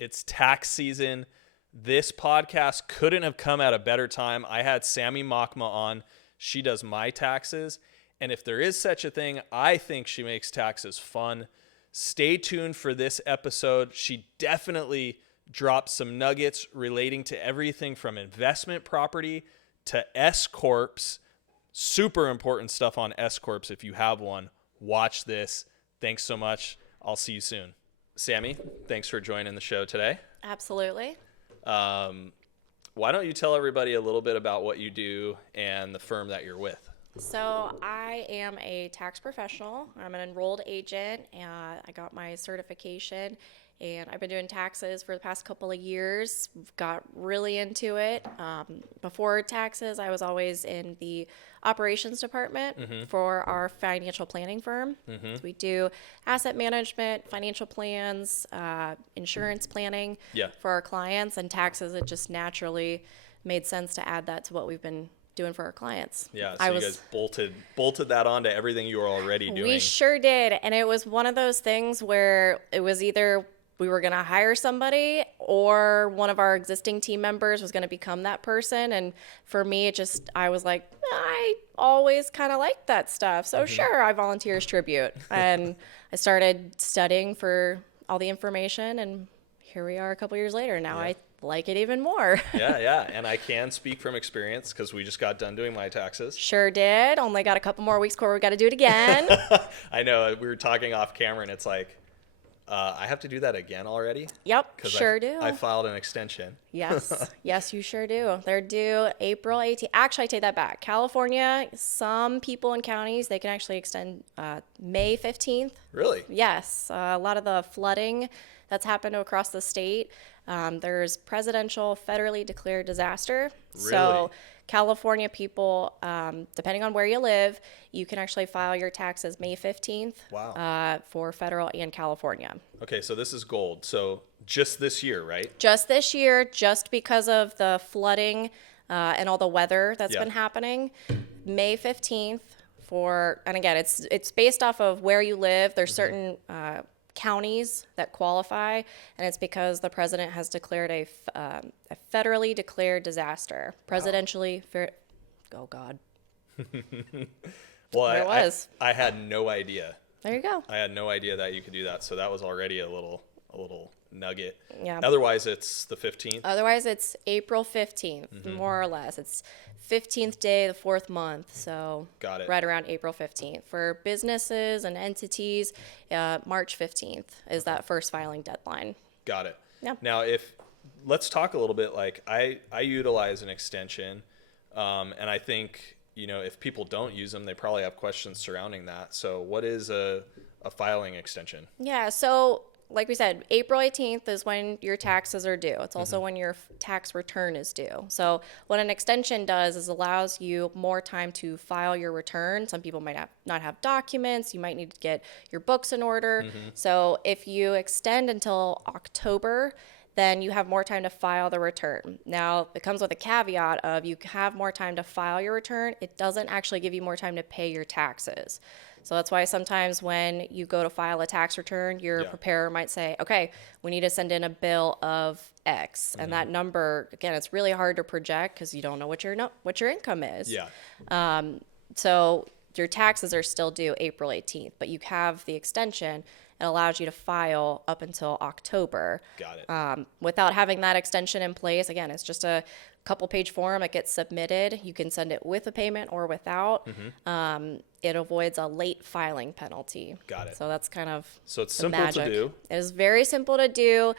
It's tax season. This podcast couldn't have come at a better time. I had Sammi McMahon on. She does my taxes. And if there is such a thing, I think she makes taxes fun. Stay tuned for this episode. She definitely drops some nuggets relating to everything from investment property to S Corps. Super important stuff on S Corps. If you have one, watch this. Thanks so much. I'll see you soon. Sammi, thanks for joining the show today. Absolutely. Why don't you tell everybody a little bit about what you do and the firm that you're with? So I am a tax professional. I'm an enrolled agent, and I got my certification, and I've been doing taxes for the past couple of years. Got really into it. Before taxes, I was always in the operations department for our financial planning firm. So we do asset management, financial plans, insurance planning for our clients, and taxes. It just naturally made sense to add that to what we've been doing for our clients. Yeah, so you guys bolted that onto everything you were already doing. We sure did, and it was one of those things where it was either we were going to hire somebody or one of our existing team members was going to become that person. And for me, I was like, I always kind of liked that stuff. So sure, I volunteer as tribute. And I started studying for all the information, and here we are a couple years later. Now I like it even more. Yeah. And I can speak from experience because we just got done doing my taxes. Sure did. Only got a couple more weeks before we got to do it again. I know. We were talking off camera, and it's like, I have to do that again already? Yep, sure do. I filed an extension. Yes, you sure do. They're due April 18th. Actually, I take that back. California, some people in counties, they can actually extend May 15th. Really? Yes. A lot of the flooding that's happened across the state, there's presidential federally declared disaster. Really? So California people, depending on where you live, you can actually file your taxes May 15th. Wow. For federal and California. Okay, so this is gold. So just this year, right? Just this year, just because of the flooding and all the weather that's been happening, May 15th and again, it's based off of where you live. There's certain counties that qualify, and it's because the president has declared a federally declared disaster. Presidentially, oh God. Well, it was. I had no idea. There you go. I had no idea that you could do that. So that was already a little nugget. Yeah. Otherwise, it's the 15th. Otherwise, it's April 15th, more or less. It's 15th day of the fourth month. So Got it. Right around April 15th. For businesses and entities, March 15th is that first filing deadline. Got it. Yeah. Now, let's talk a little bit. Like I utilize an extension, and I think, if people don't use them, they probably have questions surrounding that. So what is a filing extension? Yeah. So like we said, April 18th is when your taxes are due. It's also when your tax return is due. So what an extension does is allows you more time to file your return. Some people might not have documents. You might need to get your books in order. So if you extend until October, then you have more time to file the return. Now, it comes with a caveat of you have more time to file your return. It doesn't actually give you more time to pay your taxes. So that's why sometimes when you go to file a tax return, your preparer might say, okay, we need to send in a bill of X. And that number, again, it's really hard to project because you don't know what your income is. Yeah. So your taxes are still due April 18th, but you have the extension. It allows you to file up until October. Got it. Without having that extension in place, again, it's just a couple-page form that gets submitted. You can send it with a payment or without. It avoids a late filing penalty. Got it. So that's kind of So it's the simple magic. to do. It is very simple to do.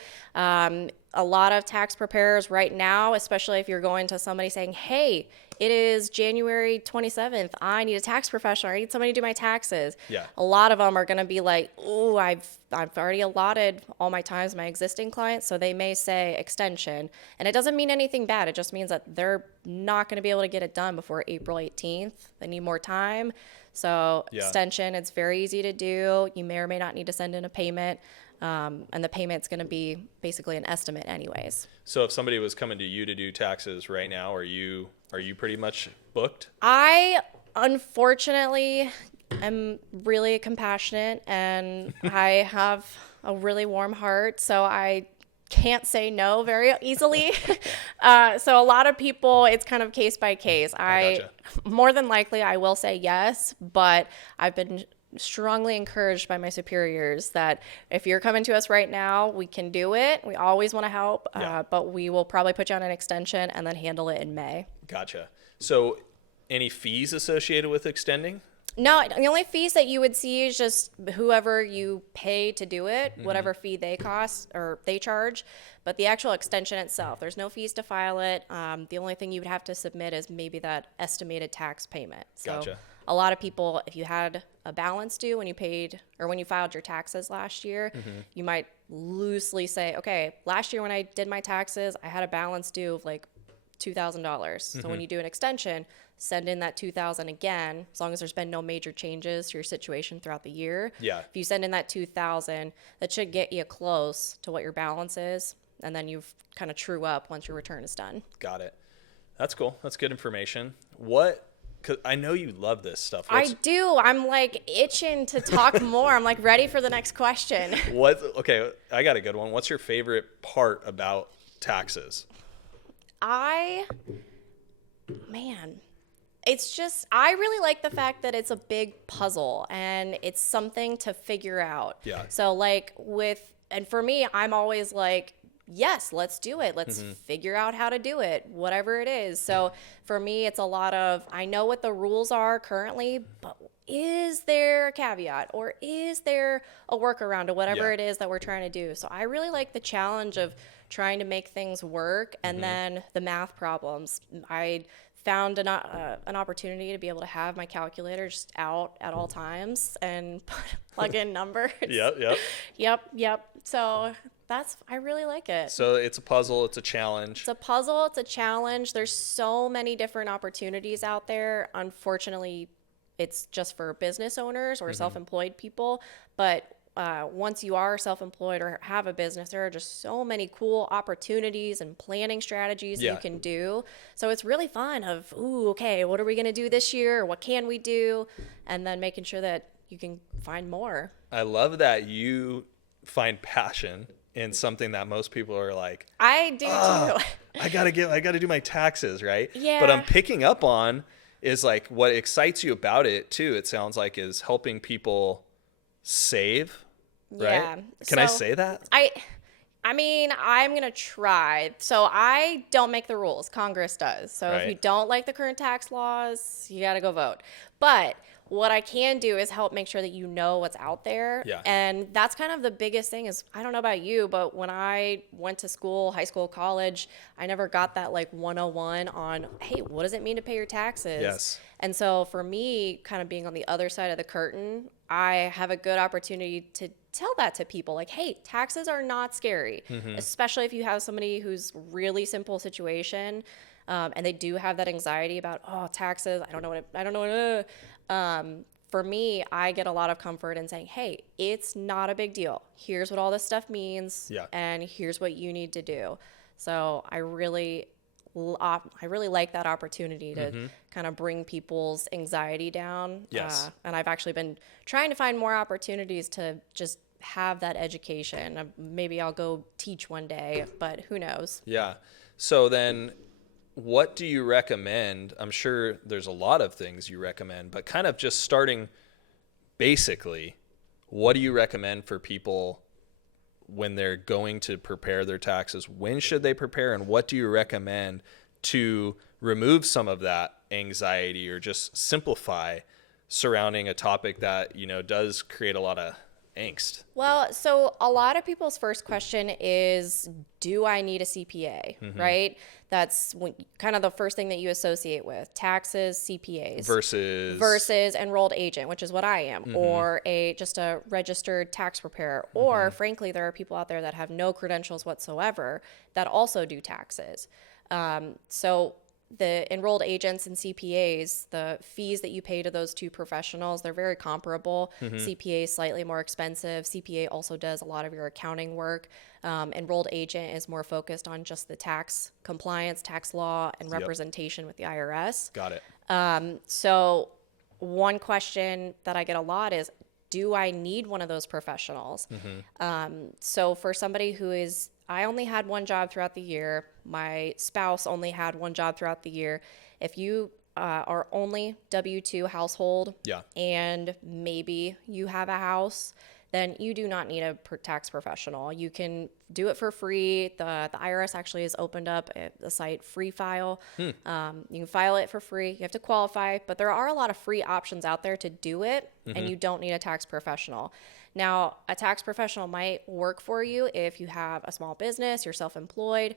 A lot of tax preparers right now, especially if you're going to somebody saying, hey, it is January 27th. I need a tax professional. I need somebody to do my taxes. Yeah. A lot of them are going to be like, oh, I've already allotted all my times to my existing clients. So they may say extension. And it doesn't mean anything bad. It just means that they're not going to be able to get it done before April 18th. They need more time. So extension, it's very easy to do. You may or may not need to send in a payment. And the payment's going to be basically an estimate anyways. So if somebody was coming to you to do taxes right now, are you pretty much booked? I, unfortunately, am really compassionate and I have a really warm heart. So I can't say no very easily. So a lot of people, it's kind of case by case. Gotcha. More than likely, I will say yes, but I've been strongly encouraged by my superiors that if you're coming to us right now, we can do it. We always want to help, Yeah. but we will probably put you on an extension and then handle it in May. Gotcha. So any fees associated with extending? No, the only fees that you would see is just whoever you pay to do it, whatever fee they cost or they charge. But the actual extension itself, there's no fees to file it. The only thing you would have to submit is maybe that estimated tax payment. So Gotcha. a lot of people, if you had a balance due when you paid or when you filed your taxes last year, you might loosely say, okay, last year when I did my taxes, I had a balance due of like $2,000. So when you do an extension, send in that $2,000 again, as long as there's been no major changes to your situation throughout the year. Yeah. If you send in that $2,000, that should get you close to what your balance is, and then you've kind of true up once your return is done. Got it. That's cool. That's good information. Cause I know you love this stuff. I do. I'm like itching to talk more. I'm like ready for the next question. Okay, I got a good one. What's your favorite part about taxes? It's just, I really like the fact that it's a big puzzle and it's something to figure out. Yeah. So like and for me, I'm always like, yes, let's do it. Let's figure out how to do it, whatever it is. So for me, it's a lot of, I know what the rules are currently, but is there a caveat or is there a workaround to whatever it is that we're trying to do? So I really like the challenge of trying to make things work, and then the math problems. I found an opportunity to be able to have my calculator just out at all times and plug in numbers. Yep. So I really like it. So it's a puzzle. It's a challenge. It's a puzzle. It's a challenge. There's so many different opportunities out there. Unfortunately, it's just for business owners or self-employed people. But once you are self-employed or have a business, there are just so many cool opportunities and planning strategies that you can do. So it's really fun okay, what are we going to do this year? What can we do? And then making sure that you can find more. I love that you find passion in something that most people are like, I do too. I gotta do my taxes, right? Yeah. But I'm picking up on is like what excites you about it too, it sounds like, is helping people save, right? Yeah. Can I say that? I mean, I'm going to try. So I don't make the rules. Congress does. So if you don't like the current tax laws, you got to go vote. But what I can do is help make sure that you know what's out there. Yeah. And that's kind of the biggest thing is, I don't know about you, but when I went to school, high school, college, I never got that like 101 on, hey, what does it mean to pay your taxes? Yes. And so for me, kind of being on the other side of the curtain, I have a good opportunity to tell that to people like, hey, taxes are not scary, especially if you have somebody who's really simple situation. And they do have that anxiety about, taxes. I don't know what for me, I get a lot of comfort in saying, hey, it's not a big deal. Here's what all this stuff means. Yeah. And here's what you need to do. So I really like that opportunity to kind of bring people's anxiety down. Yes. And I've actually been trying to find more opportunities to just have that education. Maybe I'll go teach one day, but who knows? Yeah. So then what do you recommend? I'm sure there's a lot of things you recommend, but kind of just starting basically, what do you recommend for people when they're going to prepare their taxes? When should they prepare, and what do you recommend to remove some of that anxiety or just simplify surrounding a topic that, does create a lot of angst? Well, so a lot of people's first question is, do I need a CPA, right? That's kind of the first thing that you associate with taxes, CPAs versus enrolled agent, which is what I am, or just a registered tax preparer, or frankly, there are people out there that have no credentials whatsoever that also do taxes. So the enrolled agents and CPAs, the fees that you pay to those two professionals, they're very comparable. CPA is slightly more expensive. CPA also does a lot of your accounting work. Enrolled agent is more focused on just the tax compliance, tax law, and representation with the IRS. Got it. So one question that I get a lot is, do I need one of those professionals? So for somebody who is I only had one job throughout the year. My spouse only had one job throughout the year. If you are only W-2 household Yeah. and maybe you have a house, then you do not need a tax professional. You can do it for free. The IRS actually has opened up the site Free File. You can file it for free. You have to qualify, but there are a lot of free options out there to do it, and you don't need a tax professional. Now, a tax professional might work for you if you have a small business, you're self-employed.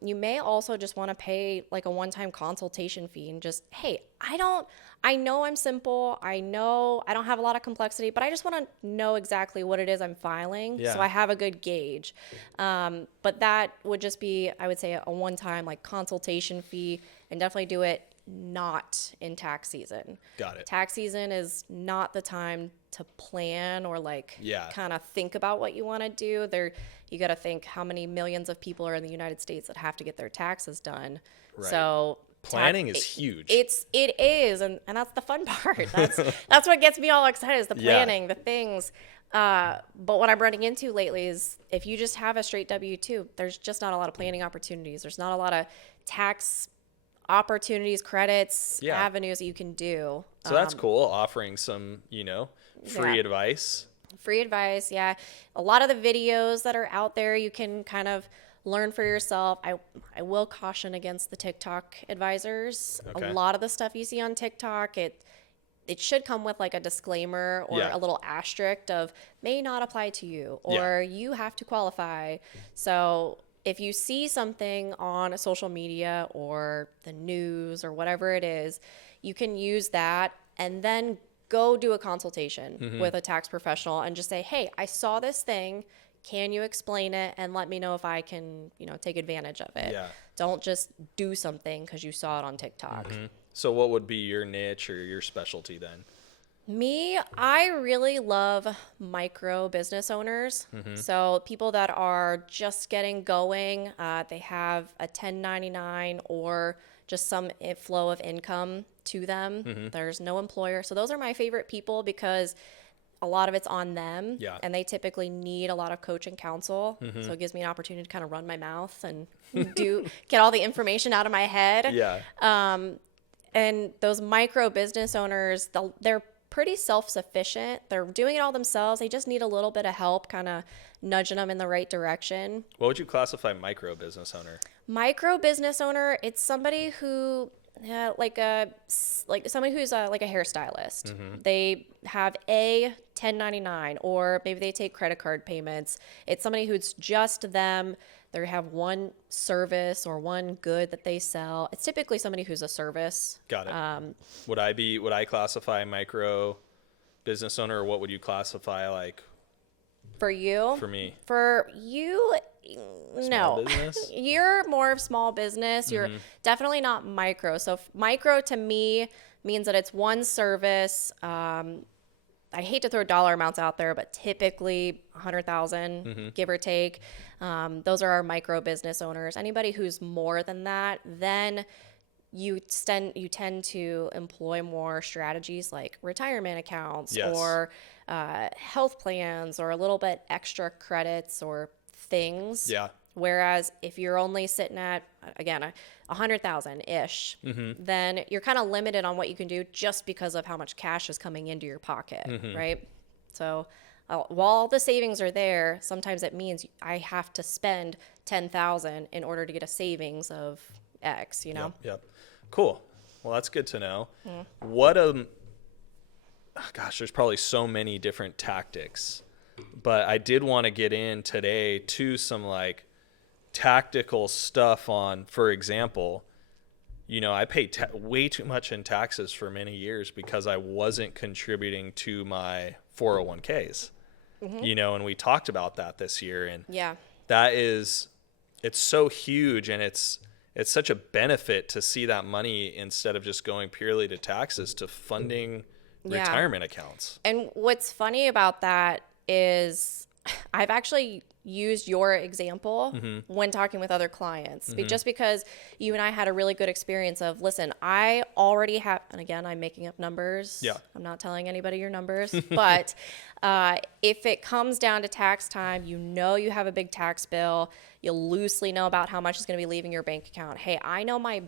You may also just want to pay like a one-time consultation fee and just, hey, I know I'm simple. I know I don't have a lot of complexity, but I just want to know exactly what it is I'm filing. Yeah. So I have a good gauge. But that would just be, I would say, a one-time like consultation fee, and definitely do it not in tax season. Got it. Tax season is not the time to plan or like kind of think about what you want to do. You got to think how many millions of people are in the United States that have to get their taxes done. Right. So planning is huge. It is, and that's the fun part. That's what gets me all excited, is the planning, the things. But what I'm running into lately is if you just have a straight W-2, there's just not a lot of planning opportunities. There's not a lot of tax opportunities, credits, avenues that you can do. So that's cool, offering some, free advice. Free advice, yeah. A lot of the videos that are out there, you can kind of learn for yourself. I will caution against the TikTok advisors. Okay. A lot of the stuff you see on TikTok, it should come with like a disclaimer or a little asterisk of may not apply to you, or you have to qualify. So if you see something on social media or the news or whatever it is, you can use that and then go do a consultation with a tax professional and just say, hey, I saw this thing. Can you explain it and let me know if I can, take advantage of it? Yeah. Don't just do something because you saw it on TikTok. So what would be your niche or your specialty then? Me, I really love micro business owners. So people that are just getting going, they have a 1099 or just some flow of income to them. There's no employer. So those are my favorite people because a lot of it's on them, and they typically need a lot of coach and counsel. So it gives me an opportunity to kind of run my mouth and get all the information out of my head. And those micro business owners, they're pretty self-sufficient. They're doing it all themselves. They just need a little bit of help, kind of nudging them in the right direction. What would you classify micro business owner? Micro business owner, it's somebody who like somebody who's like a hairstylist. They have a 1099, or maybe they take credit card payments. It's somebody who's just them. They have one service or one good that they sell. It's typically somebody who's a service. Got it. Would I classify micro business owner, or what would you classify like? For you? For me. For you, Small business? You're more of small business. You're definitely not micro. So micro to me means that it's one service. I hate to throw dollar amounts out there, but typically 100,000, give or take. Those are our micro business owners. Anybody who's more than that, then you tend to employ more strategies like retirement accounts or health plans or a little bit extra credits or things. Yeah. Whereas if you're only sitting at, again, 100,000-ish, then you're kind of limited on what you can do just because of how much cash is coming into your pocket, right? So while the savings are there, sometimes it means I have to spend 10,000 in order to get a savings of X, Yep. Cool. Well, that's good to know. What gosh, there's probably so many different tactics, but I did want to get in today to some like tactical stuff on, for example, I paid way too much in taxes for many years because I wasn't contributing to my 401ks, and we talked about that this year. And it's so huge, and it's such a benefit to see that money, instead of just going purely to taxes, to funding retirement accounts. And what's funny about that is I've actually used your example when talking with other clients, just because you and I had a really good experience of, listen, I already have, and again, I'm making up numbers. Yeah. I'm not telling anybody your numbers, but if it comes down to tax time, you know you have a big tax bill, you loosely know about how much is going to be leaving your bank account. Hey, I know my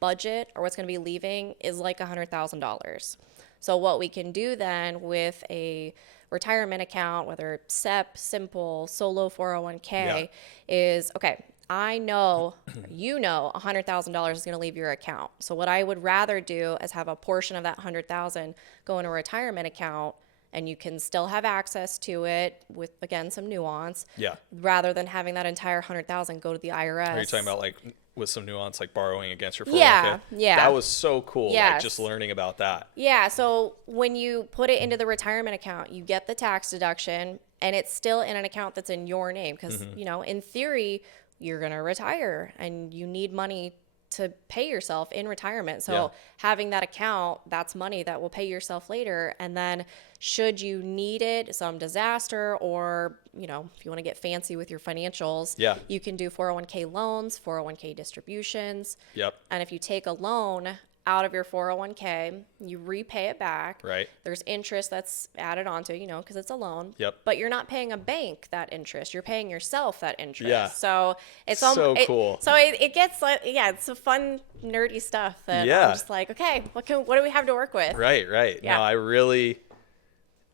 budget or what's going to be leaving is like $100,000. So what we can do then with a retirement account, whether SEP, simple, solo 401k, is okay. I know, you know, $100,000 is going to leave your account. So what I would rather do is have a portion of that 100,000 go in a retirement account, and you can still have access to it with, again, some nuance. Yeah. Rather than having that entire 100,000 go to the IRS. Are you talking about like with some nuance, like borrowing against your 401k? Yeah, yeah. That was so cool. Yes. Like just learning about that. Yeah, so when you put it into the retirement account, you get the tax deduction, and it's still in an account that's in your name because, you know, in theory, you're going to retire and you need money to pay yourself in retirement. So having that account, that's money that will pay yourself later. And then should you need it, some disaster, or, you know, if you want to get fancy with your financials, you can do 401k loans, 401k distributions. Yep. And if you take a loan out of your 401k, you repay it back. Right. There's interest that's added onto it, you know, because it's a loan. Yep. But you're not paying a bank that interest. You're paying yourself that interest. Yeah. So it's so cool. So it gets like, it's a fun, nerdy stuff that I'm just like, okay, what do we have to work with? Right. Yeah. No, I really,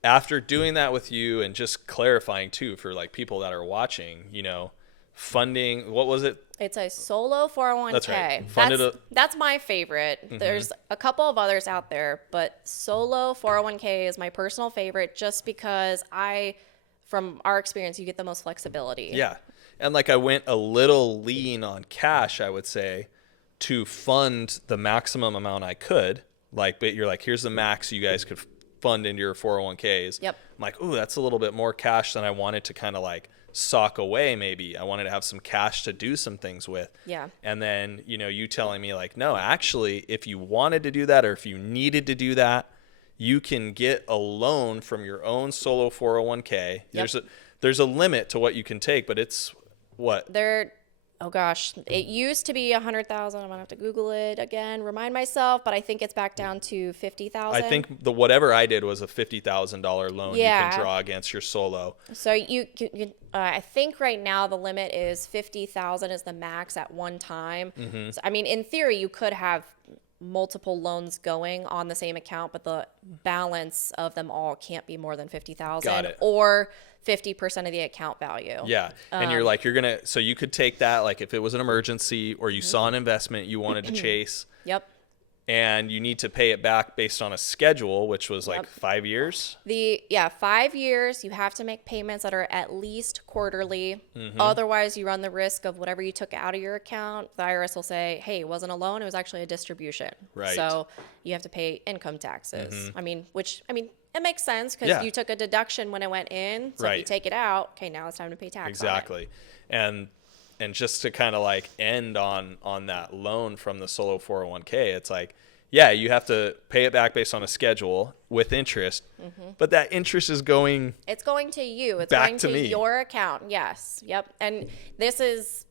after doing that with you and just clarifying too for like people that are watching, you know, funding, what was it? It's a solo 401k. That's right. That's my favorite. There's a couple of others out there, but solo 401k is my personal favorite just because from our experience, you get the most flexibility. Yeah. And like I went a little lean on cash, I would say, to fund the maximum amount I could. Like, but you're like, here's the max you guys could fund into your 401ks. Yep. I'm like, ooh, that's a little bit more cash than I wanted to kind of like sock away. Maybe I wanted to have some cash to do some things with. Yeah. And then, you know, you telling me like, no, actually, if you wanted to do that or if you needed to do that, you can get a loan from your own solo 401k. Yep. There's a limit to what you can take, but it's what? Oh gosh, it used to be 100,000. I'm gonna have to Google it again, remind myself, but I think it's back down to 50,000. I think whatever I did was a $50,000 loan you Yeah. can draw against your solo. So I think right now the limit is 50,000 is the max at one time. So, I mean, in theory, you could have multiple loans going on the same account, but the balance of them all can't be more than 50,000 or 50% of the account value. Yeah. And you're like, so you could take that, like if it was an emergency or you saw an investment you wanted to chase. Yep. And you need to pay it back based on a schedule, which was like 5 years. 5 years. You have to make payments that are at least quarterly. Otherwise, you run the risk of whatever you took out of your account. The IRS will say, hey, it wasn't a loan. It was actually a distribution. Right. So you have to pay income taxes. It makes sense because you took a deduction when it went in. So if you take it out, okay, now it's time to pay tax. Exactly. And just to kind of like end on that loan from the solo 401k, it's like, yeah, you have to pay it back based on a schedule with interest, but that interest is going. It's going to you. It's back going to me. Your account. Yes. Yep. And this is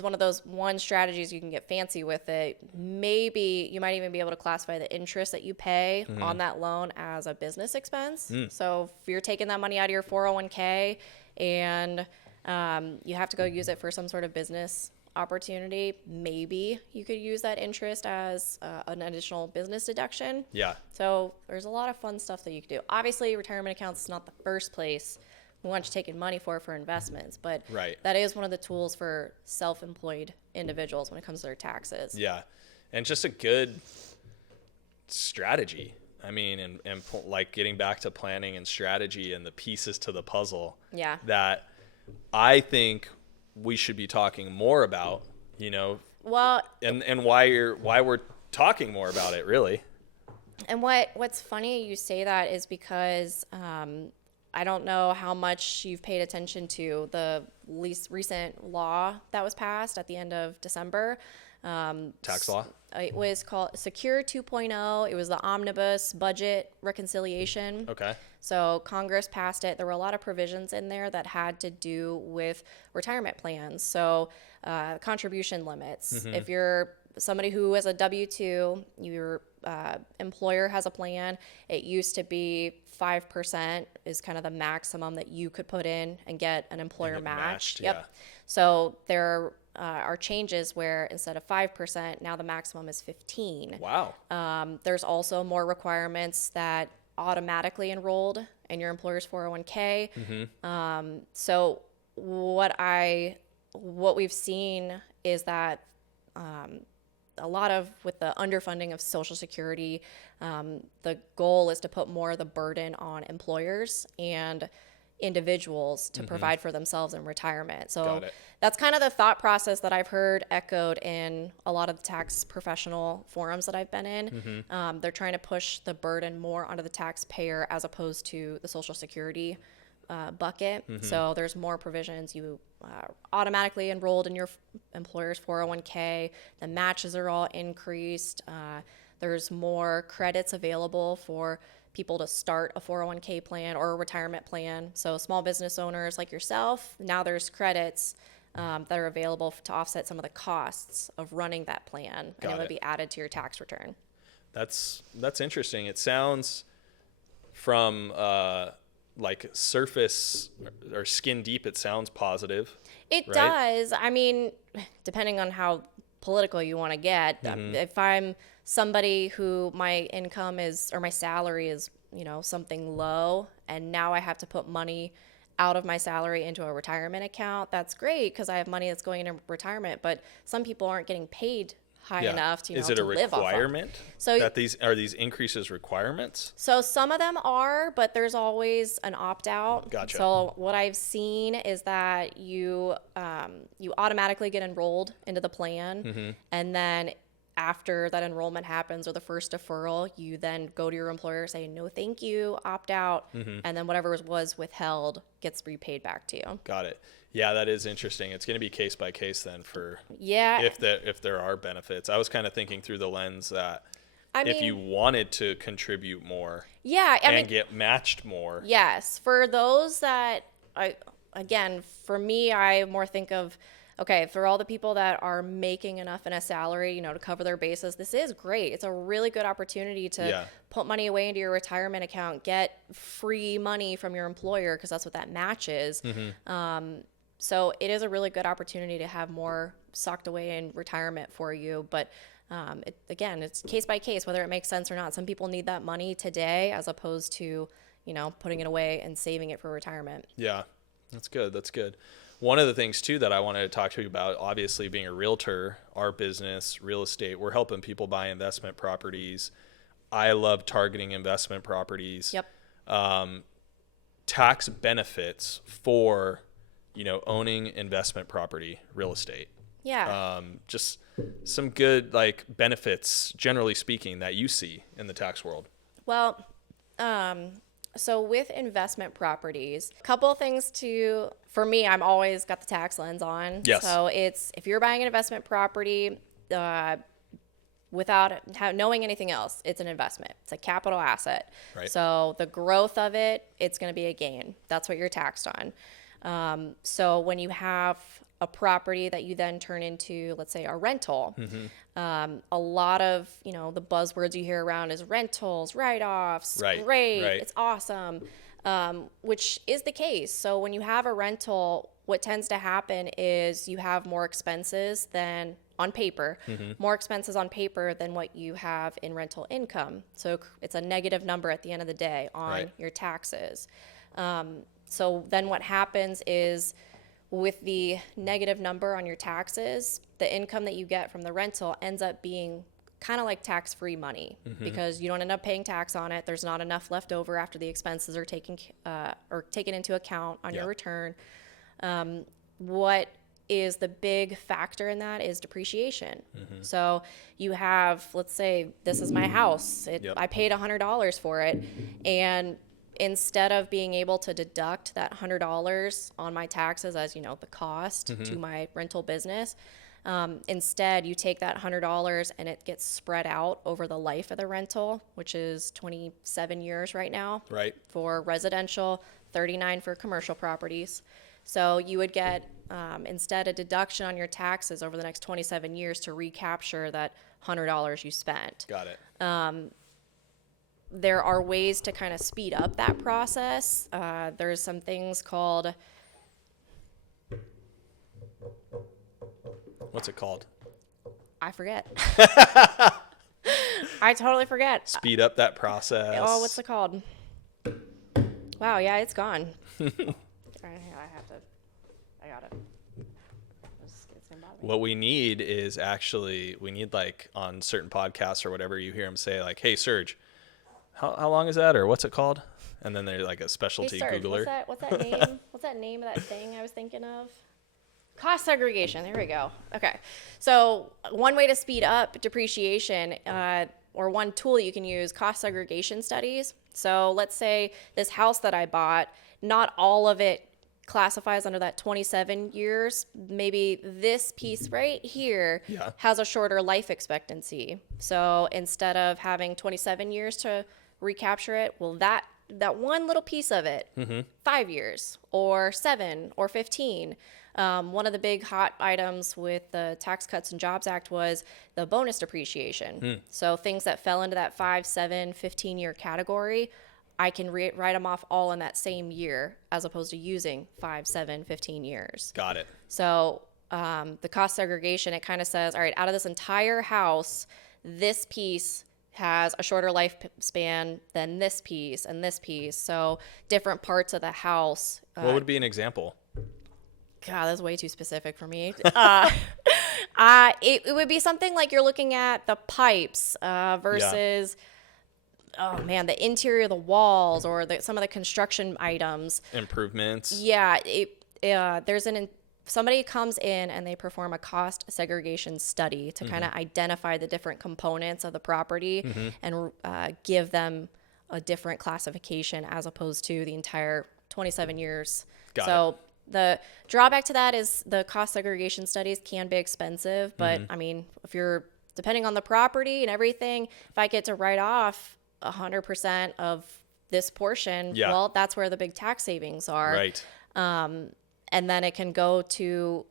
one of those strategies you can get fancy with it. Maybe you might even be able to classify the interest that you pay on that loan as a business expense. So if you're taking that money out of your 401k and you have to go use it for some sort of business opportunity, maybe you could use that interest as an additional business deduction. Yeah. So there's a lot of fun stuff that you can do. Obviously, retirement accounts is not the first place we want you taking money for investments, but that is one of the tools for self-employed individuals when it comes to their taxes. Yeah. And just a good strategy. I mean, and like getting back to planning and strategy and the pieces to the puzzle. Yeah. That I think we should be talking more about, you know. Well, and why we're talking more about it, really. And what's funny you say that is because I don't know how much you've paid attention to the least recent law that was passed at the end of December, Tax law? It was called Secure 2.0. It was the omnibus budget reconciliation. Okay. So Congress passed it. There were a lot of provisions in there that had to do with retirement plans. So contribution limits. If you're somebody who has a W-2, your employer has a plan. It used to be 5% is kind of the maximum that you could put in and get an employer match. Yeah. So there are changes where instead of 5%, now the maximum is 15. Wow. There's also more requirements that automatically enrolled in your employer's 401k. So what we've seen is that a lot of with the underfunding of Social Security, the goal is to put more of the burden on employers and individuals to provide for themselves in retirement. So that's kind of the thought process that I've heard echoed in a lot of the tax professional forums that I've been in. They're trying to push the burden more onto the taxpayer as opposed to the Social Security bucket. So there's more provisions. You automatically enrolled in your employer's 401k. The matches are all increased. There's more credits available for people to start a 401k plan or a retirement plan. So small business owners like yourself, now there's credits that are available to offset some of the costs of running that plan, and it would be added to your tax return. That's interesting. It sounds from like surface or skin deep, it sounds positive. It right? does. I mean, depending on how political you want to get, if I'm somebody who my income is or my salary is, something low, and now I have to put money out of my salary into a retirement account, that's great because I have money that's going into retirement. But some people aren't getting paid high enough to, Is it to a live off of. requirement? So that these increases requirements? So some of them are, but there's always an opt-out. Gotcha. So what I've seen is that you automatically get enrolled into the plan, and then after that enrollment happens or the first deferral, you then go to your employer, say no thank you, opt out, and then whatever was withheld gets repaid back to you. Got it. Yeah, that is interesting. It's going to be case by case then for if there are benefits. I was kind of thinking through the lens that if you wanted to contribute more and get matched more. Yes. For those that, for me, I more think of, okay, for all the people that are making enough in a salary, to cover their bases, this is great. It's a really good opportunity to put money away into your retirement account, get free money from your employer because that's what that match is. So it is a really good opportunity to have more socked away in retirement for you. But it's case by case, whether it makes sense or not. Some people need that money today as opposed to, putting it away and saving it for retirement. Yeah, that's good. That's good. One of the things too that I wanted to talk to you about, obviously being a realtor, our business, real estate, we're helping people buy investment properties. I love targeting investment properties. Yep. Tax benefits for owning investment property, real estate. Yeah. Just some good benefits, generally speaking, that you see in the tax world. Well, so with investment properties, a couple of things for me, I'm always got the tax lens on. Yes. So if you're buying an investment property, without knowing anything else, it's an investment. It's a capital asset. Right. So the growth of it's going to be a gain. That's what you're taxed on. So when you have a property that you then turn into, let's say, a rental, a lot of, the buzzwords you hear around is rentals, write-offs, great, it's awesome, which is the case. So when you have a rental, what tends to happen is you have more expenses than on paper, more expenses on paper than what you have in rental income. So it's a negative number at the end of the day on your taxes. So then what happens is with the negative number on your taxes, the income that you get from the rental ends up being kind of like tax-free money because you don't end up paying tax on it. There's not enough left over after the expenses are taken into account on your return. What is the big factor in that is depreciation. So you have, let's say, this is my house. I paid $100 for it, and instead of being able to deduct that $100 on my taxes as, the cost to my rental business, Instead, you take that $100 and it gets spread out over the life of the rental, which is 27 years right now Right. for residential, 39 for commercial properties. So you would get, instead, a deduction on your taxes over the next 27 years to recapture that $100 you spent. Got it. There are ways to kind of speed up that process. There's some things called, What's it called? I forget. I totally forget. Speed up that process. Oh, what's it called? Wow, yeah, it's gone. I got it. It's gonna bother me. What we need is we need like on certain podcasts or whatever, you hear them say like, hey, Serge, how long is that? Or what's it called? And then they're like a specialty Hey, Serge, Googler. what's that name? What's that name of that thing I was thinking of? Cost segregation. There we go. Okay. So one way to speed up depreciation, or one tool you can use, cost segregation studies. So let's say this house that I bought, not all of it classifies under that 27 years. Maybe this piece right here has a shorter life expectancy. So instead of having 27 years to recapture it, well, that one little piece of it, 5 years or 7 or 15. One of the big hot items with the Tax Cuts and Jobs Act was the bonus depreciation. So things that fell into that 5, 7, 15-year category, I can write them off all in that same year as opposed to using 5, 7, 15 years. Got it. So the cost segregation, it kind of says, all right, out of this entire house, this piece has a shorter lifespan than this piece and this piece. So different parts of the house. What would be an example? God, that's way too specific for me. It would be something like you're looking at the pipes versus, oh man, the interior of the walls or some of the construction items. Improvements. Yeah, somebody comes in and they perform a cost segregation study to kind of identify the different components of the property and give them a different classification as opposed to the entire 27 years. Got it. The drawback to that is the cost segregation studies can be expensive, but I mean, depending on the property and everything, if I get to write off 100% of this portion, well, that's where the big tax savings are. Right. And then it can go to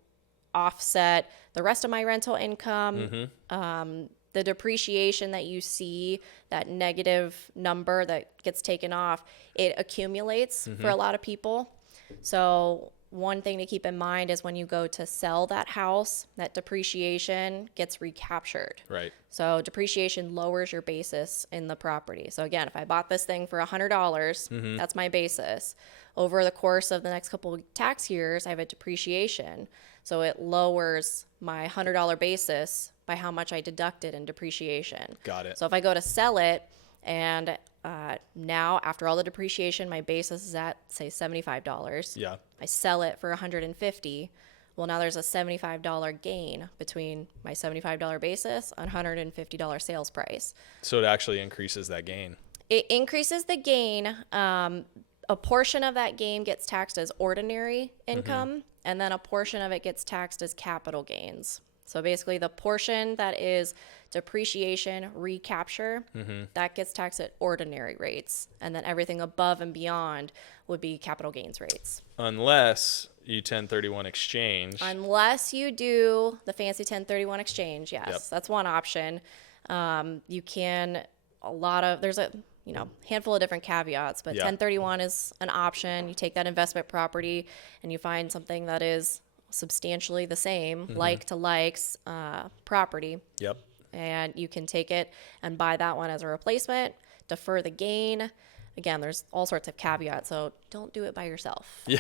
offset the rest of my rental income. The depreciation that you see, that negative number that gets taken off, it accumulates for a lot of people. So one thing to keep in mind is when you go to sell that house, that depreciation gets recaptured. Right. So depreciation lowers your basis in the property. So again, if I bought this thing for $100, that's my basis. Over the course of the next couple of tax years, I have a depreciation. So it lowers my $100 basis by how much I deducted in depreciation. Got it. So if I go to sell it and now after all the depreciation, my basis is at say $75. Yeah. I sell it for $150. Well, now there's a $75 gain between my $75 basis and $150 sales price. So it actually increases that gain. It increases the gain. A portion of that gain gets taxed as ordinary income, and then a portion of it gets taxed as capital gains. So basically the portion that is depreciation recapture, that gets taxed at ordinary rates. And then everything above and beyond would be capital gains rates. Unless you 1031 exchange. Unless you do the fancy 1031 exchange, yes. That's one option. You can, there's a handful of different caveats, but 1031 is an option. You take that investment property and you find something that is substantially the same, like to likes property. Yep. And you can take it and buy that one as a replacement, defer the gain. Again, there's all sorts of caveats, so don't do it by yourself. Yeah.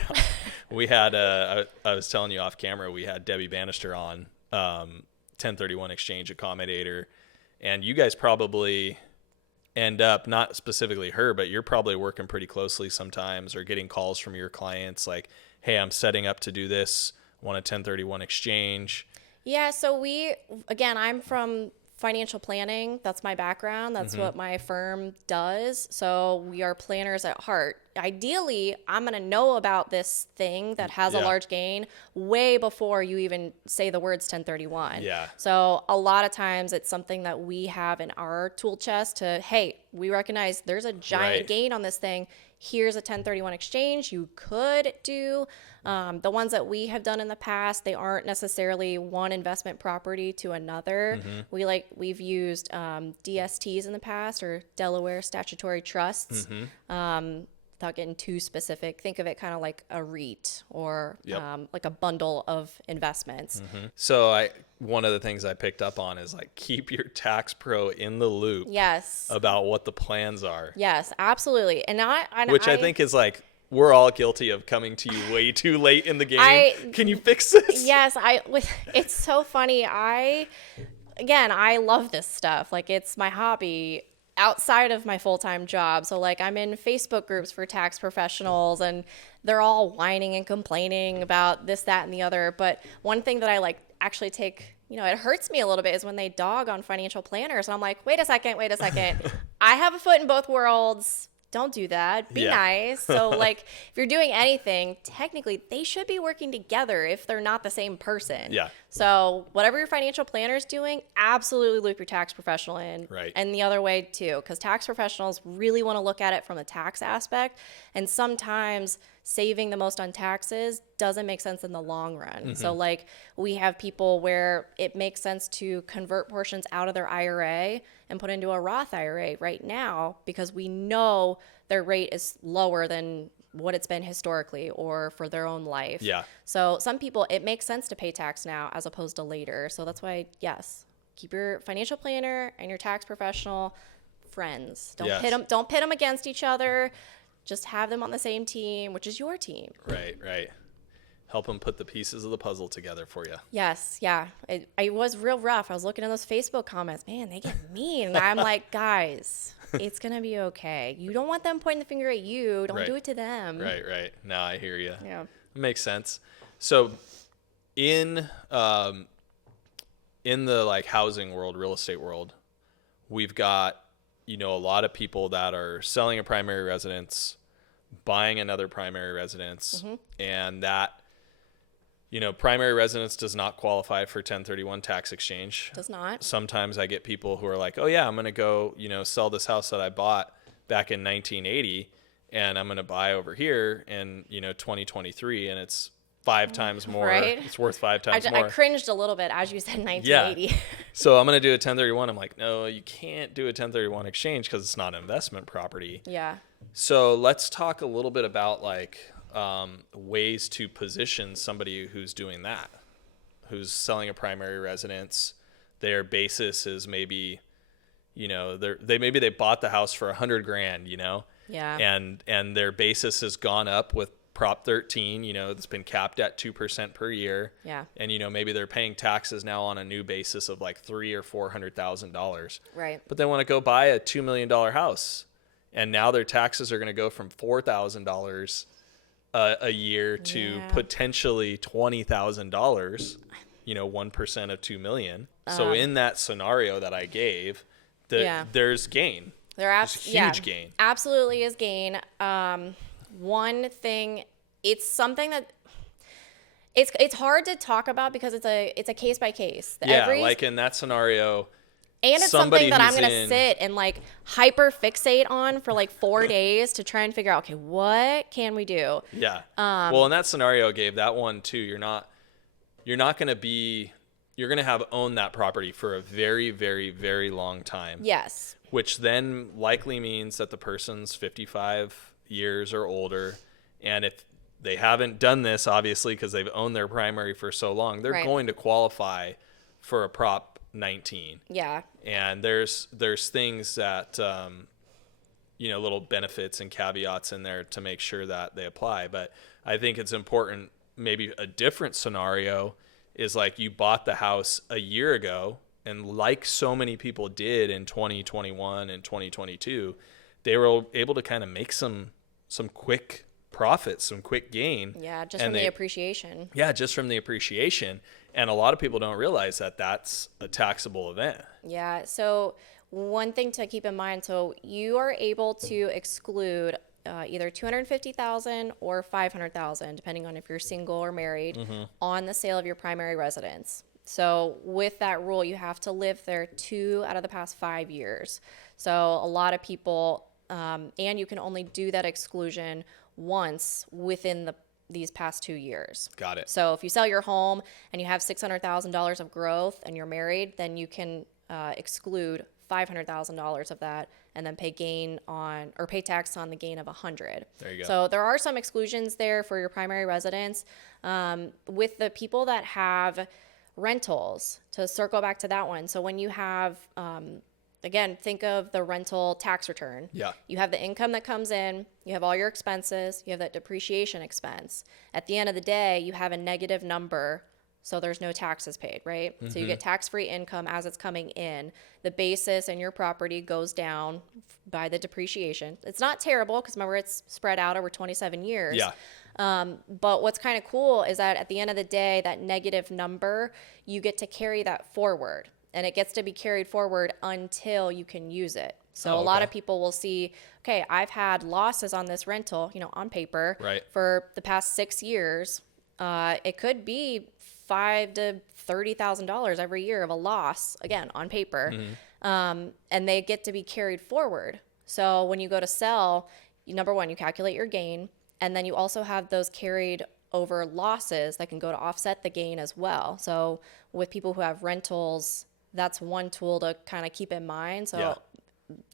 We had, I was telling you off camera, we had Debbie Bannister on, 1031 exchange accommodator, and you guys probably end up, not specifically her, but you're probably working pretty closely sometimes or getting calls from your clients like, hey, I'm setting up to do this, want a 1031 exchange. Yeah, so I'm from financial planning. That's my background. That's what my firm does. So we are planners at heart. Ideally, I'm going to know about this thing that has a large gain way before you even say the words 1031. Yeah. So a lot of times it's something that we have in our tool chest to, hey, we recognize there's a giant gain on this thing. Here's a 1031 exchange you could do. The ones that we have done in the past, they aren't necessarily one investment property to another. We've used DSTs in the past, or Delaware Statutory Trusts. Without getting too specific, think of it kind of like a REIT or like a bundle of investments. So one of the things I picked up on is like keep your tax pro in the loop. Yes. About what the plans are. Yes, absolutely. Which I think is like, we're all guilty of coming to you way too late in the game. Can you fix this? Yes, it's so funny. I love this stuff. Like, it's my hobby outside of my full-time job. So like, I'm in Facebook groups for tax professionals, and they're all whining and complaining about this, that, and the other. But one thing that I like actually take, it hurts me a little bit, is when they dog on financial planners. And I'm like, wait a second. I have a foot in both worlds. Don't do that. Be nice. So like, if you're doing anything, technically they should be working together if they're not the same person. Yeah. So whatever your financial planner is doing, absolutely loop your tax professional in. Right. And the other way too, because tax professionals really want to look at it from the tax aspect. And sometimes saving the most on taxes doesn't make sense in the long run. So like, we have people where it makes sense to convert portions out of their IRA and put into a Roth IRA right now, because we know their rate is lower than what it's been historically or for their own life. Yeah. So some people, it makes sense to pay tax now as opposed to later. So that's why, yes, keep your financial planner and your tax professional friends. Don't pit them against each other. Just have them on the same team, which is your team. Right. Help them put the pieces of the puzzle together for you. Yes, yeah. It was real rough. I was looking at those Facebook comments. Man, they get mean. And I'm like, guys, it's going to be okay. You don't want them pointing the finger at you. Don't do it to them. Right. No, I hear you. Yeah. It makes sense. So in the like housing world, real estate world, we've got, a lot of people that are selling a primary residence, buying another primary residence, and that, primary residence does not qualify for 1031 tax exchange. Does not. Sometimes I get people who are like, oh yeah, I'm going to go, sell this house that I bought back in 1980, and I'm going to buy over here in, 2023, and it's 5 times more. Right? It's worth 5 times more. I cringed a little bit as you said 1980. Yeah. So I'm going to do a 1031. I'm like, no, you can't do a 1031 exchange because it's not an investment property. Yeah. So let's talk a little bit about like ways to position somebody who's doing that, who's selling a primary residence. Their basis is maybe, they bought the house for $100,000, Yeah. and their basis has gone up with Prop 13, it's been capped at 2% per year. Yeah. And, maybe they're paying taxes now on a new basis of like $300,000 or $400,000. Right. But they want to go buy a $2 million house. And now their taxes are going to go from $4,000 a year to potentially $20,000, 1% of 2 million. So in that scenario that I gave, there's gain. There's huge gain. Absolutely is gain. One thing, it's something that it's hard to talk about because it's a case by case. Like in that scenario. And it's something that I'm going to sit and like hyper fixate on for like 4 days to try and figure out, okay, what can we do? Yeah. Well, in that scenario, Gabe, that one too, you're not going to you're going to have owned that property for a very, very, very long time. Yes. Which then likely means that the person's 55 years or older. And if they haven't done this, obviously, because they've owned their primary for so long, they're going to qualify for a Prop 19. Yeah. And there's things that, little benefits and caveats in there to make sure that they apply. But I think it's important, maybe a different scenario is like you bought the house a year ago, and like so many people did in 2021 and 2022, they were able to kind of make some quick profits, some quick gain. Yeah, just from the appreciation. Yeah, just from the appreciation. And a lot of people don't realize that that's a taxable event. Yeah. So one thing to keep in mind, so you are able to exclude either 250,000 or 500,000, depending on if you're single or married, on the sale of your primary residence. So with that rule, you have to live there 2 out of the past 5 years. So a lot of people, and you can only do that exclusion once within these past 2 years. Got it. So if you sell your home and you have $600,000 of growth and you're married, then you can exclude $500,000 of that and then pay tax on the gain of 100. There you go. So there are some exclusions there for your primary residence. With the people that have rentals, to circle back to that one. So when you have, again, think of the rental tax return. Yeah. You have the income that comes in, you have all your expenses, you have that depreciation expense. At the end of the day, you have a negative number, so there's no taxes paid, right? So you get tax-free income as it's coming in. The basis in your property goes down by the depreciation. It's not terrible because remember it's spread out over 27 years. Yeah. But what's kind of cool is that at the end of the day, that negative number, you get to carry that forward. And it gets to be carried forward until you can use it. So a lot of people will see, okay, I've had losses on this rental, on paper for the past 6 years. It could be $5,000 to $30,000 every year of a loss, again, on paper. And they get to be carried forward. So when you go to sell, number one, you calculate your gain. And then you also have those carried over losses that can go to offset the gain as well. So with people who have rentals, that's one tool to kind of keep in mind. So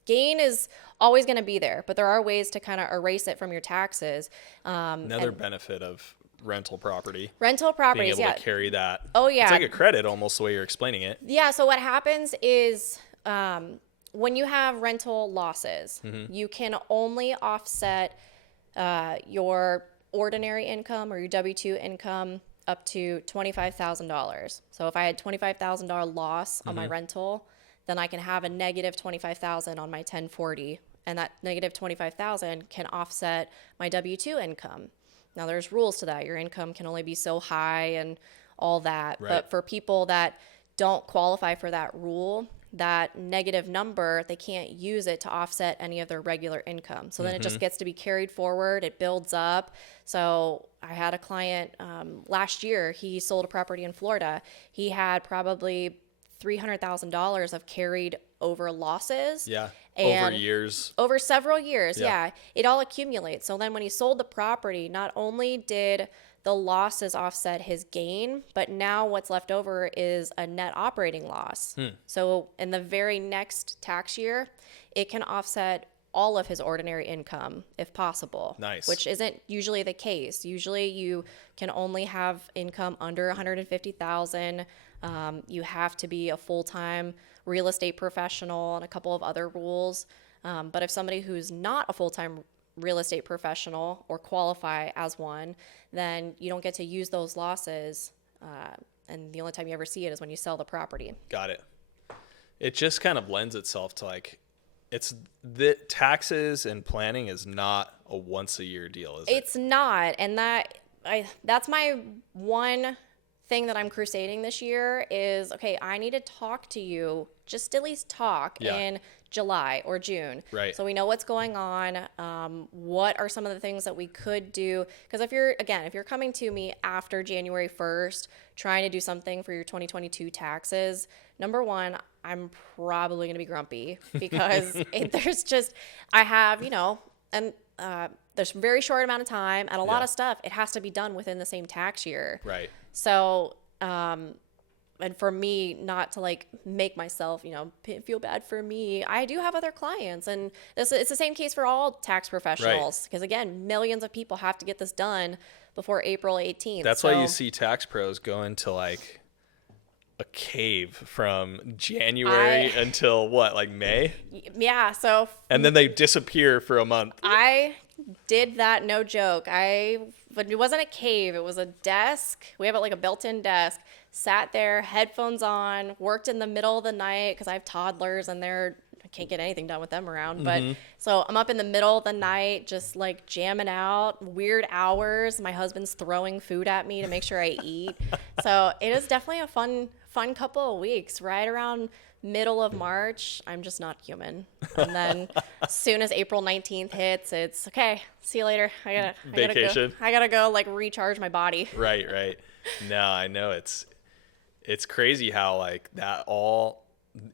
gain is always going to be there, but there are ways to kind of erase it from your taxes. Another benefit of rental properties, being able to carry that. Oh, yeah. It's like a credit almost the way you're explaining it. Yeah. So what happens is when you have rental losses, you can only offset your ordinary income or your W-2 income up to $25,000. So if I had $25,000 loss on my rental, then I can have a negative $25,000 on my 1040, and that negative $25,000 can offset my W-2 income. Now there's rules to that. Your income can only be so high and all that. Right. But for people that don't qualify for that rule, that negative number, they can't use it to offset any of their regular income. So then it just gets to be carried forward. It builds up. So I had a client last year, he sold a property in Florida. He had probably $300,000 of carried over losses. Yeah. And over years. Over several years. Yeah. It all accumulates. So then when he sold the property, not only did the losses offset his gain, but now what's left over is a net operating loss. So in the very next tax year, it can offset all of his ordinary income if possible. Nice. Which isn't usually the case. Usually you can only have income under $150,000. You have to be a full-time real estate professional and a couple of other rules. But if somebody who's not a full-time real estate professional or qualify as one, then you don't get to use those losses. And the only time you ever see it is when you sell the property. Got it. It just kind of lends itself to it's the taxes and planning is not a once a year deal, is it? It's not. And that's my one thing that I'm crusading this year is, okay, I need to talk to you, just at least talk in July or June. Right. So we know what's going on. What are some of the things that we could do? Because if you're coming to me after January 1st, trying to do something for your 2022 taxes, number one, I'm probably going to be grumpy because I have, and there's a very short amount of time and a lot of stuff, it has to be done within the same tax year. Right. So, and for me not to make myself, feel bad for me, I do have other clients, and it's the same case for all tax professionals. Because again, millions of people have to get this done before April 18th. That's why you see tax pros go into a cave from January until May? Yeah. So. And then they disappear for a month. I did that, no joke. But it wasn't a cave. It was a desk. We have a built-in desk. Sat there, headphones on, worked in the middle of the night because I have toddlers and they're can't get anything done with them around. But so I'm up in the middle of the night, just like jamming out, weird hours. My husband's throwing food at me to make sure I eat. So it is definitely a fun couple of weeks. Right around middle of March, I'm just not human. And then as soon as April 19th hits, it's okay, see you later. Vacation. I gotta go like recharge my body. Right. No, I know it's crazy how like that all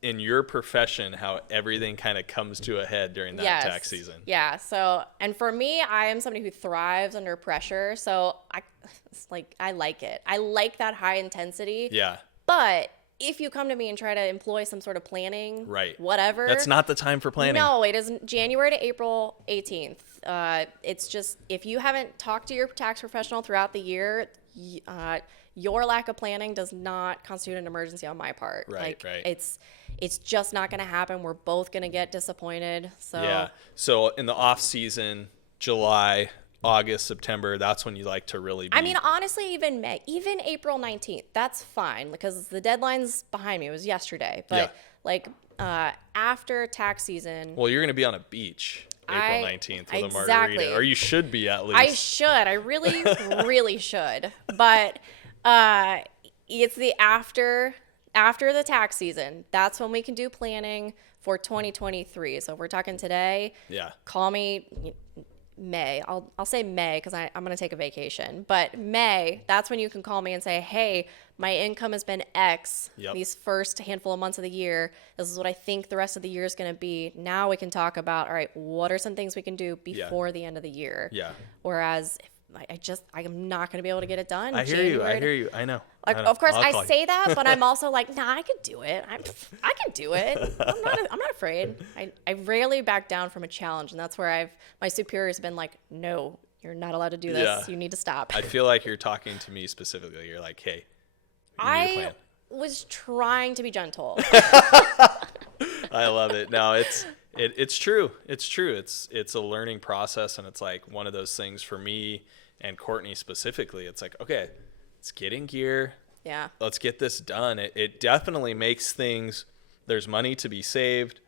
in your profession, how everything kind of comes to a head during that tax season. Yeah. So, and for me, I am somebody who thrives under pressure. So I like it. I like that high intensity. Yeah. But if you come to me and try to employ some sort of planning, Right. whatever. That's not the time for planning. No, it isn't. January to April 18th. It's just, if you haven't talked to your tax professional throughout the year, your lack of planning does not constitute an emergency on my part. Right. It's just not going to happen. We're both going to get disappointed. So Yeah. So in the off season, July, August, September, that's when you like to really be. I mean, honestly, even April 19th, that's fine because the deadline's behind me. It was yesterday. But after tax season. Well, you're going to be on a beach April 19th with exactly. a margarita. Or you should be at least. I should. I really, really should. But it's the after the tax season. That's when we can do planning for 2023. So if we're talking today, call me May. I'll say May because I'm going to take a vacation. But May, that's when you can call me and say, hey, my income has been X these first handful of months of the year. This is what I think the rest of the year is going to be. Now we can talk about, all right, what are some things we can do before the end of the year? Yeah. Whereas I'm not going to be able to get it done. I hear you. I know. Of course, I say that, but I'm also like, nah, I could do it. I can do it. I'm not afraid. I rarely back down from a challenge, and that's where my superior's been like, no, you're not allowed to do this. Yeah. You need to stop. I feel like you're talking to me specifically. You're like, hey, you need a plan. Was trying to be gentle. I love it. No, it's true. It's true. It's a learning process, and it's like one of those things for me and Courtney specifically. It's like, okay, let's get in gear. Yeah. Let's get this done. It definitely makes things, there's money to be saved.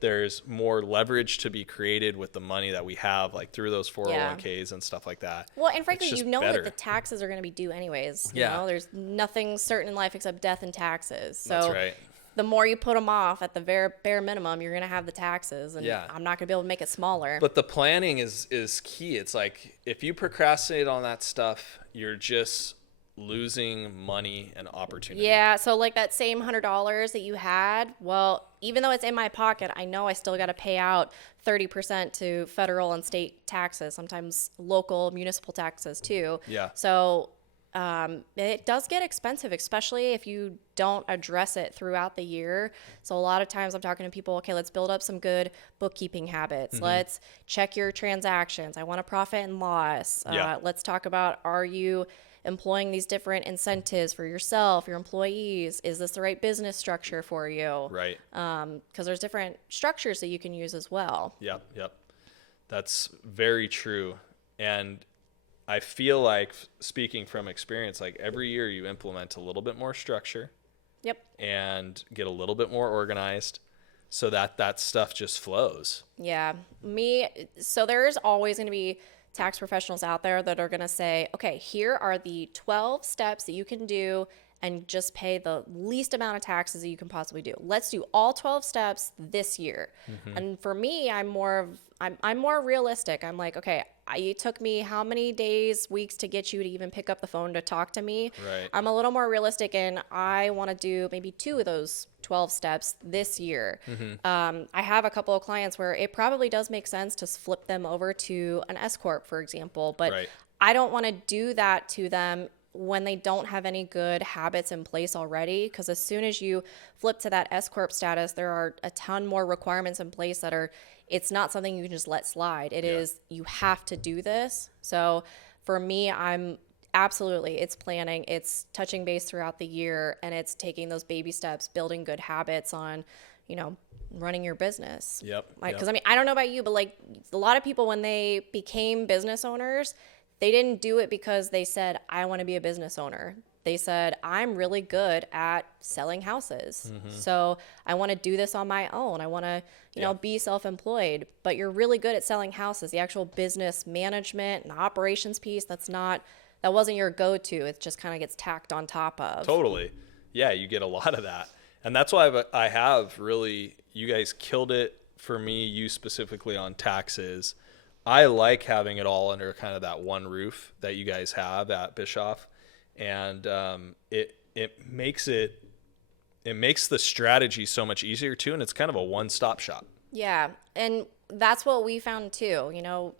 There's more leverage to be created with the money that we have, like through those 401ks and stuff like that. Well, and frankly, better. that the taxes are going to be due anyways. You Yeah. know, there's nothing certain in life except death and taxes. So That's right. the more you put them off at the bare minimum, you're going to have the taxes, and Yeah. I'm not going to be able to make it smaller. But the planning is key. It's like if you procrastinate on that stuff, you're just losing money and opportunity. Yeah, so like that same $100 that you had, well, even though it's in my pocket, I know I still got to pay out 30% to federal and state taxes, sometimes local municipal taxes too. Yeah. So it does get expensive, especially if you don't address it throughout the year. So a lot of times I'm talking to people, okay, let's build up some good bookkeeping habits. Mm-hmm. Let's check your transactions. I want a profit and loss. Let's talk about, are you employing these different incentives for yourself, your employees? Is this the right business structure for you? Right. Because there's different structures that you can use as well. Yep. That's very true. And I feel like, speaking from experience, like every year you implement a little bit more structure. Yep. And get a little bit more organized so that stuff just flows. Yeah. So there's always going to be tax professionals out there that are going to say, okay, here are the 12 steps that you can do and just pay the least amount of taxes that you can possibly do. Let's do all 12 steps this year. Mm-hmm. And for me, I'm more realistic. I'm like, okay, it took me how many days, weeks to get you to even pick up the phone to talk to me. Right. I'm a little more realistic, and I want to do maybe 2 of those 12 steps this year. Mm-hmm. I have a couple of clients where it probably does make sense to flip them over to an S Corp, for example, but right. I don't want to do that to them when they don't have any good habits in place already, because as soon as you flip to that S Corp status, there are a ton more requirements in place that are, it's not something you can just let slide. It is, you have to do this. So for me, it's planning, it's touching base throughout the year, and it's taking those baby steps, building good habits on, running your business. Yep. Because I don't know about you, but like a lot of people, when they became business owners, they didn't do it because they said, I want to be a business owner. they said, I'm really good at selling houses. So I want to do this on my own. I want to, you know, be self-employed, but you're really good at selling houses. The actual business management and operations piece, that wasn't your go-to. It just kind of gets tacked on top of. Totally. Yeah, you get a lot of that. And that's why I have really, you guys killed it for me, you specifically on taxes. I like having it all under kind of that one roof that you guys have at Bischoff. And it makes the strategy so much easier too. And it's kind of a one-stop shop. Yeah. And that's what we found too. You know,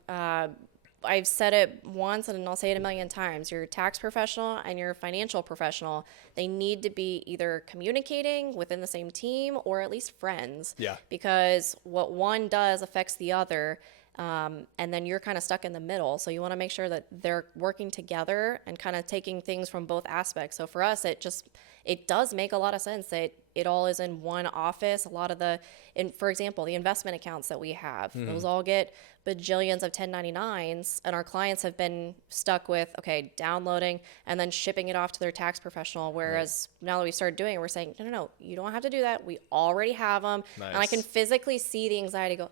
I've said it once and I'll say it a million times. Your tax professional and your financial professional, they need to be either communicating within the same team or at least friends. Yeah. Because what one does affects the other. And then you're kind of stuck in the middle. So you want to make sure that they're working together and kind of taking things from both aspects. So for us, it does make a lot of sense that it all is in one office. A lot of for example, the investment accounts that we have, those all get bajillions of 1099s, and our clients have been stuck with, okay, downloading and then shipping it off to their tax professional. Whereas now that we started doing it, we're saying, no, you don't have to do that. We already have them. Nice. And I can physically see the anxiety go,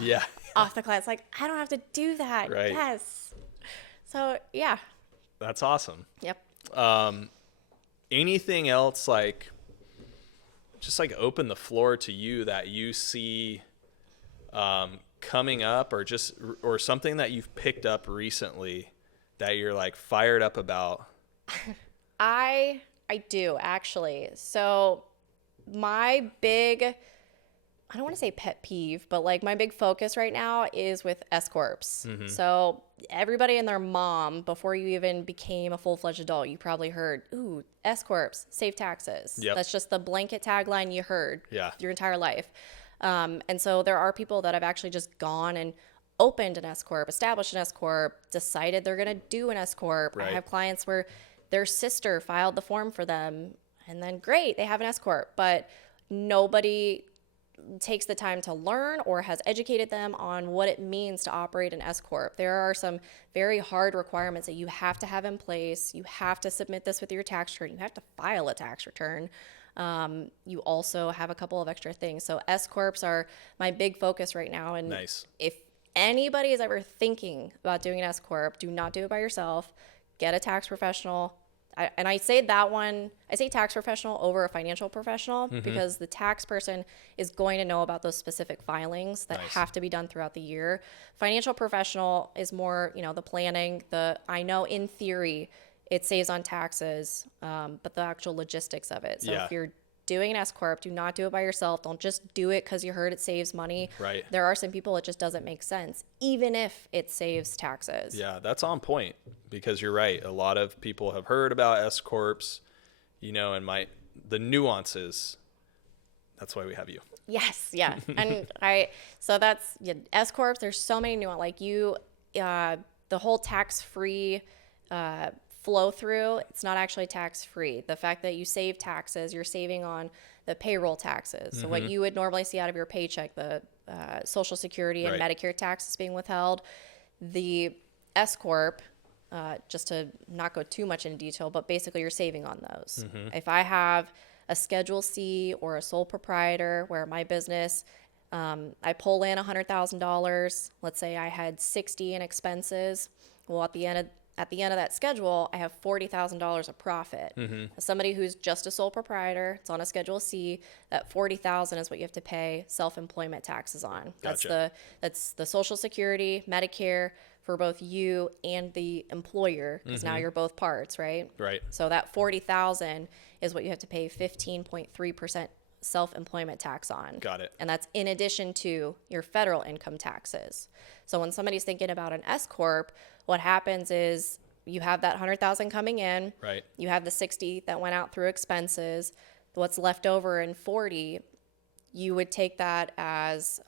Yeah. off the clients. Like, I don't have to do that. Right. Yes. So yeah. That's awesome. Yep. Anything else, like, just like open the floor to you that you see coming up, or something that you've picked up recently that you're like fired up about? I do actually. So my big, I don't want to say pet peeve, but like my big focus right now is with S Corps. So everybody and their mom, before you even became a full-fledged adult, you probably heard, ooh, S Corps, save taxes. Yep. That's just the blanket tagline you heard your entire life. And so there are people that have actually just gone and opened an S Corp, established an S Corp, decided they're going to do an S Corp. Right. I have clients where their sister filed the form for them, and then great, they have an S Corp, but nobody takes the time to learn or has educated them on what it means to operate an S Corp. There are some very hard requirements that you have to have in place. You have to submit this with your tax return. You have to file a tax return. You also have a couple of extra things. So S Corps are my big focus right now. And Nice. If anybody is ever thinking about doing an S Corp, do not do it by yourself. Get a tax professional. I say tax professional over a financial professional because the tax person is going to know about those specific filings that have to be done throughout the year. Financial professional is more, the planning, I know in theory it saves on taxes, but the actual logistics of it. So if you're doing an S Corp, do not do it by yourself. Don't just do it because you heard it saves money. Right. There are some people it just doesn't make sense, even if it saves taxes. Yeah, that's on point, because you're right. A lot of people have heard about S Corps, and the nuances. That's why we have you. Yes, yeah. And so that's S Corps. There's so many nuances. Like the whole tax-free flow through, it's not actually tax free. The fact that you save taxes, you're saving on the payroll taxes. So what you would normally see out of your paycheck, the Social Security and Medicare taxes being withheld, the S Corp, just to not go too much into detail, but basically you're saving on those. If I have a Schedule C or a sole proprietor where my business, I pull in $100,000, let's say I had 60 in expenses. Well, at the end of that schedule, I have $40,000 of profit. As somebody who's just a sole proprietor, it's on a Schedule C, that $40,000 is what you have to pay self-employment taxes on. Gotcha. That's the Social Security, Medicare for both you and the employer, because now you're both parts, right? Right. So that $40,000 is what you have to pay 15.3% self-employment tax on. Got it. And that's in addition to your federal income taxes. So when somebody's thinking about an S Corp, what happens is you have that 100,000 coming in. Right. You have the 60 that went out through expenses. What's left over in 40, you would take that as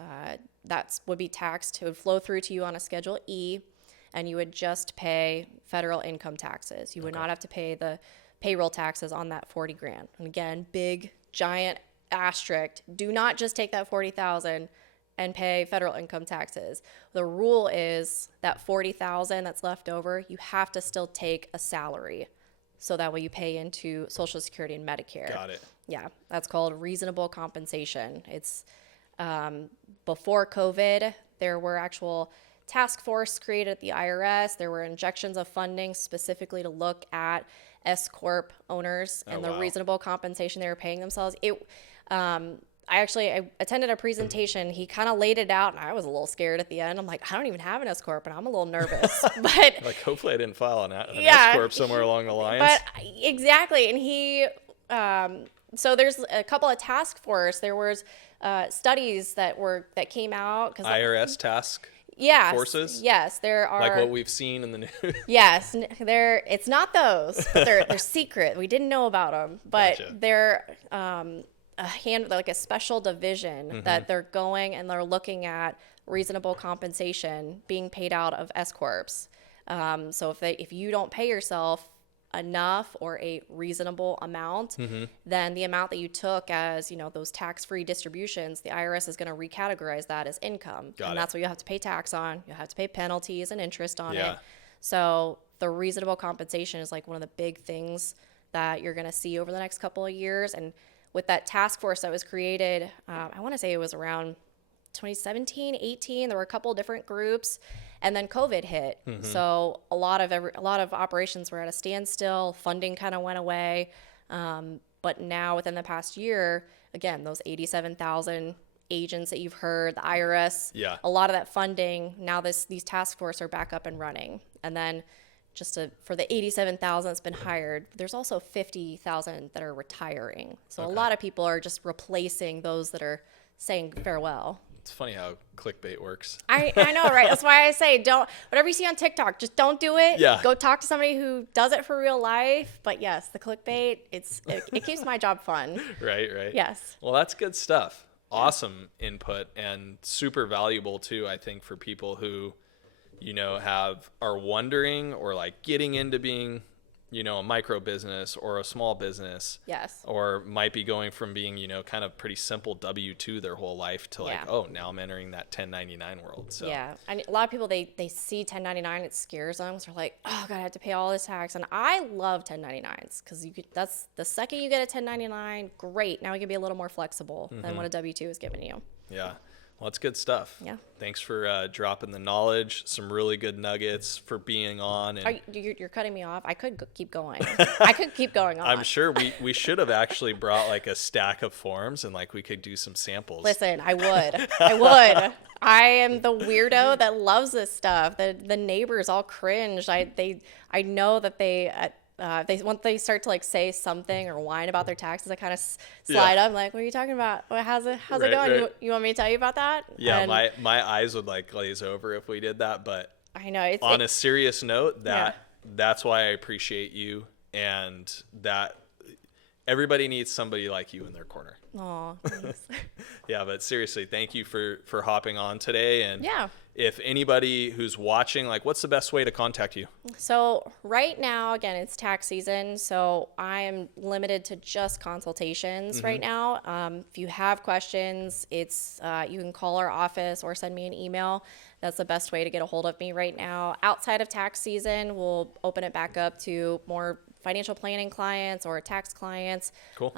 that would be taxed. It would flow through to you on a Schedule E, and you would just pay federal income taxes. You would not have to pay the payroll taxes on that 40 grand. And again, big giant asterisk. Do not just take that 40,000 and pay federal income taxes. The rule is that 40,000 that's left over, you have to still take a salary. so that way you pay into Social Security and Medicare. Got it. Yeah, that's called reasonable compensation. It's before COVID, there were actual task force created at the IRS. There were injections of funding specifically to look at S Corp owners and the reasonable compensation they were paying themselves. I attended a presentation. He kind of laid it out, and I was a little scared at the end. I'm like, I don't even have an S Corp, and I'm a little nervous. But Like, hopefully I didn't file an S Corp somewhere along the lines. But exactly, and he so there's a couple of task force. There was studies that came out because IRS task forces. Yes, there are, like what we've seen in the news. Yes, it's not those, but they're secret. We didn't know about them, but Gotcha. they're like a special division that they're going and they're looking at reasonable compensation being paid out of S Corps. So if you don't pay yourself enough or a reasonable amount, then the amount that you took as, those tax-free distributions, the IRS is going to recategorize that as income. That's what you have to pay tax on. You have to pay penalties and interest on it. So the reasonable compensation is like one of the big things that you're going to see over the next couple of years. And with that task force that was created, I want to say it was around 2017, 18, there were a couple of different groups, and then COVID hit. So a lot of operations were at a standstill. Funding kind of went away. But now within the past year, again, those 87,000 agents that you've heard, the IRS, a lot of that funding, now these task force are back up and running. And then for the 87,000 that's been hired, there's also 50,000 that are retiring. So a lot of people are just replacing those that are saying farewell. It's funny how clickbait works. I know, right? That's why I say whatever you see on TikTok, just don't do it. Yeah. Go talk to somebody who does it for real life. But yes, the clickbait, it keeps my job fun. Right. Yes. Well, that's good stuff. Awesome input and super valuable too, I think, for people who are wondering or like getting into being, a micro business or a small business. Yes. Or might be going from being, kind of pretty simple W-2 their whole life to like, oh, now I'm entering that 1099 world. So yeah. And a lot of people, they see 1099, it scares them. So they're like, oh God, I have to pay all this tax. And I love 1099s because that's the second you get a 1099, great. Now you can be a little more flexible than what a W-2 is giving you. Yeah. Well, that's good stuff. Yeah. Thanks for dropping the knowledge. Some really good nuggets for being on. And you're cutting me off. I could keep going. I could keep going on. I'm sure we should have actually brought like a stack of forms and like we could do some samples. Listen, I would. I am the weirdo that loves this stuff. The neighbors all cringe. I know that once they start to like say something or whine about their taxes, I kind of slide up. I'm like, what are you talking about? How's it going? Right. You want me to tell you about that? Yeah, and my eyes would like glaze over if we did that. But I know on a serious note, that's why I appreciate you, and that everybody needs somebody like you in their corner. Aw, thanks. Yeah, but seriously, thank you for hopping on today. And yeah. If anybody who's watching, like, what's the best way to contact you? So right now, again, it's tax season, so I am limited to just consultations right now. If you have questions, it's you can call our office or send me an email. That's the best way to get a hold of me right now. Outside of tax season, we'll open it back up to more financial planning clients or tax clients. Cool.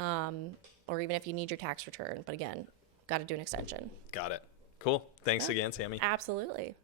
Or even if you need your tax return. But again, got to do an extension. Got it. Cool. Thanks again, Sammi. Absolutely.